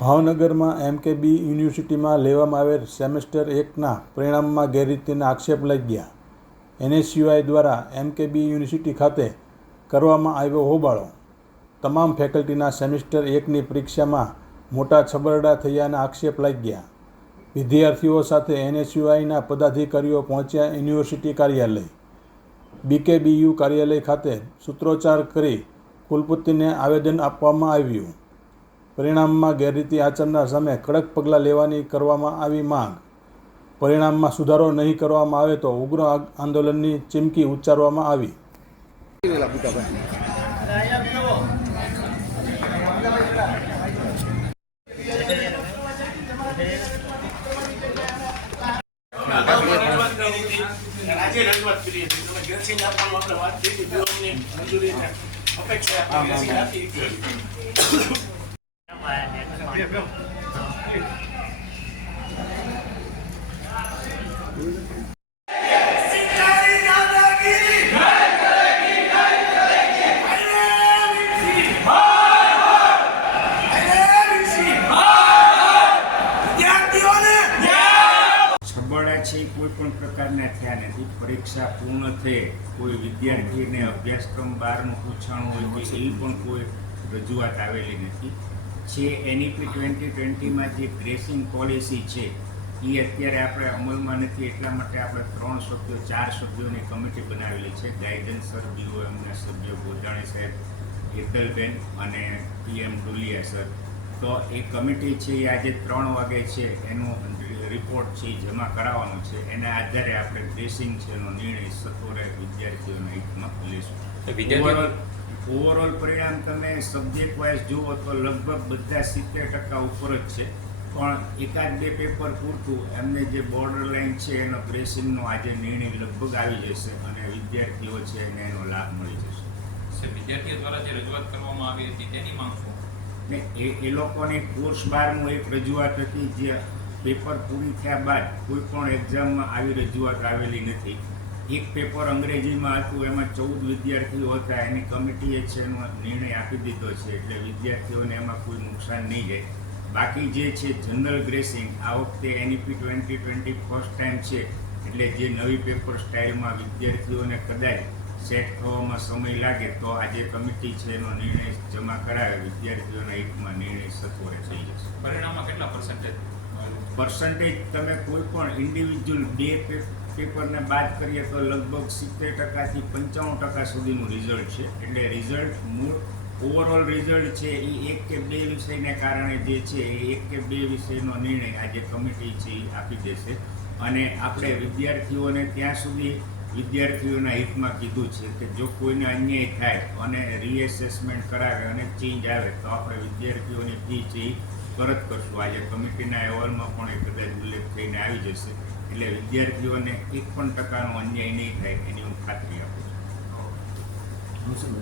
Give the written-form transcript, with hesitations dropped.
ભાવનગરમાં એમકેબી યુનિવર્સિટીમાં લેવામાં આવેલ સેમેસ્ટર 1ના પરિણામમાં ગેરરીતિના આક્ષેપ લાગ્યા. એનએસયુઆઈ દ્વારા એમકેબી યુનિવર્સિટી ખાતે કરવામાં આવ્યો હોબાળો. તમામ ફેકલ્ટીના સેમેસ્ટર 1ની પરીક્ષામાં મોટા છબરડા થયાના આક્ષેપ લાગ્યા. વિદ્યાર્થીઓ સાથે એનએસયુઆઈના પદાધિકારીઓ પહોંચ્યા યુનિવર્સિટી કાર્યાલય. બીકેબીયુ કાર્યાલય ખાતે સૂત્રોચ્ચાર કરી કુલપતિને આવેદન આપવામાં આવ્યું. પરિણામમાં ગેરરીતિ આચરનાર સામે કડક પગલાં લેવાની કરવામાં આવી માંગ. પરિણામમાં સુધારો નહીં કરવામાં આવે તો ઉગ્ર આંદોલનની ચીમકી ઉચ્ચારવામાં આવી. છબરડા છે કોઈ પણ પ્રકારના થયા નથી. પરીક્ષા પૂર્ણ થઈ કોઈ વિદ્યાર્થીને અભ્યાસક્રમ બહારનું પૂછાણું હોય કે એવી પણ કોઈ રજૂઆત આવેલી નથી. છે એનઈપી 2020માં જે ગ્રેસિંગ પોલિસી છે એ અત્યારે આપણે અમલમાં નથી. એટલા માટે આપણે 4 સભ્યોની કમિટી બનાવેલી છે. ગાઈડન્સ સર, બીઓએમના સભ્ય ગોજાણી સાહેબ, હેતલબેન અને પીએમ ડુલિયા સર. તો એ કમિટી છે એ આજે 3 વાગે છે એનો રિપોર્ટ છે એ જમા કરાવવાનો છે. એના આધારે આપણે ગ્રેસિંગ છે એનો નિર્ણય સત્વરે વિદ્યાર્થીઓના હિતમાં લઈશું. ઓવરઓલ પરિણામ તમે સબ્જેક્ટ વાઇઝ જુઓ તો લગભગ બધા 70% ઉપર જ છે. પણ એકાદ બે પેપર પૂરતું એમને જે બોર્ડર લાઇન છે એનો ગ્રેસિંગનો આજે નિર્ણય લગભગ આવી જશે અને વિદ્યાર્થીઓ છે એને એનો લાભ મળી જશે. વિદ્યાર્થીઓ દ્વારા જે રજૂઆત કરવામાં આવી હતી તેની માંગ શું? ને એ લોકોની કોર્સ બારનું એક રજૂઆત હતી જે પેપર પૂરી થયા બાદ કોઈ પણ એક્ઝામમાં આવી રજૂઆત આવેલી નથી. એક પેપર અંગ્રેજીમાં હતું, એમાં 14 વિદ્યાર્થીઓ હતા. એની કમિટીએ છે એનો નિર્ણય આપી દીધો છે એટલે વિદ્યાર્થીઓને એમાં કોઈ નુકસાન નહીં જાય. બાકી જે છે જનરલ ગ્રેસિંગ આ વખતે એનઈપી 2020 ફર્સ્ટ ટાઈમ છે એટલે જે નવી પેપર સ્ટાઇલમાં વિદ્યાર્થીઓને કદાચ સેટ થવામાં સમય લાગે તો આજે કમિટી છે એનો નિર્ણય જમા કરાવે વિદ્યાર્થીઓના હિતમાં નિર્ણય સત્વરે થઈ જશે. પરિણામમાં કેટલા પર્સન્ટેજ તમે કોઈ પણ ઇન્ડિવિજ્યુઅલ બે પેપરને બાદ કરીએ તો લગભગ 70%થી 95% સુધીનું રિઝલ્ટ છે. એટલે રિઝલ્ટ મૂળ ઓવરઓલ રિઝલ્ટ છે એ 1 કે 2 વિષયને કારણે જે છે એ 1 કે 2 વિષયનો નિર્ણય આજે કમિટી છે એ આપી દેશે. અને આપણે વિદ્યાર્થીઓને ત્યાં સુધી વિદ્યાર્થીઓના હિતમાં કીધું છે કે જો કોઈને અન્યાય થાય અને રીએસેસમેન્ટ કરાવે અને ચેન્જ આવે તો આપણે વિદ્યાર્થીઓની ફી છે એ પરત કરશું. આજે કમિટીના અહેવાલમાં પણ એ કદાચ ઉલ્લેખ થઈને આવી જશે. એટલે વિદ્યાર્થીઓને 1% અન્યાય નહીં થાય એની હું ખાતરી આપું છું.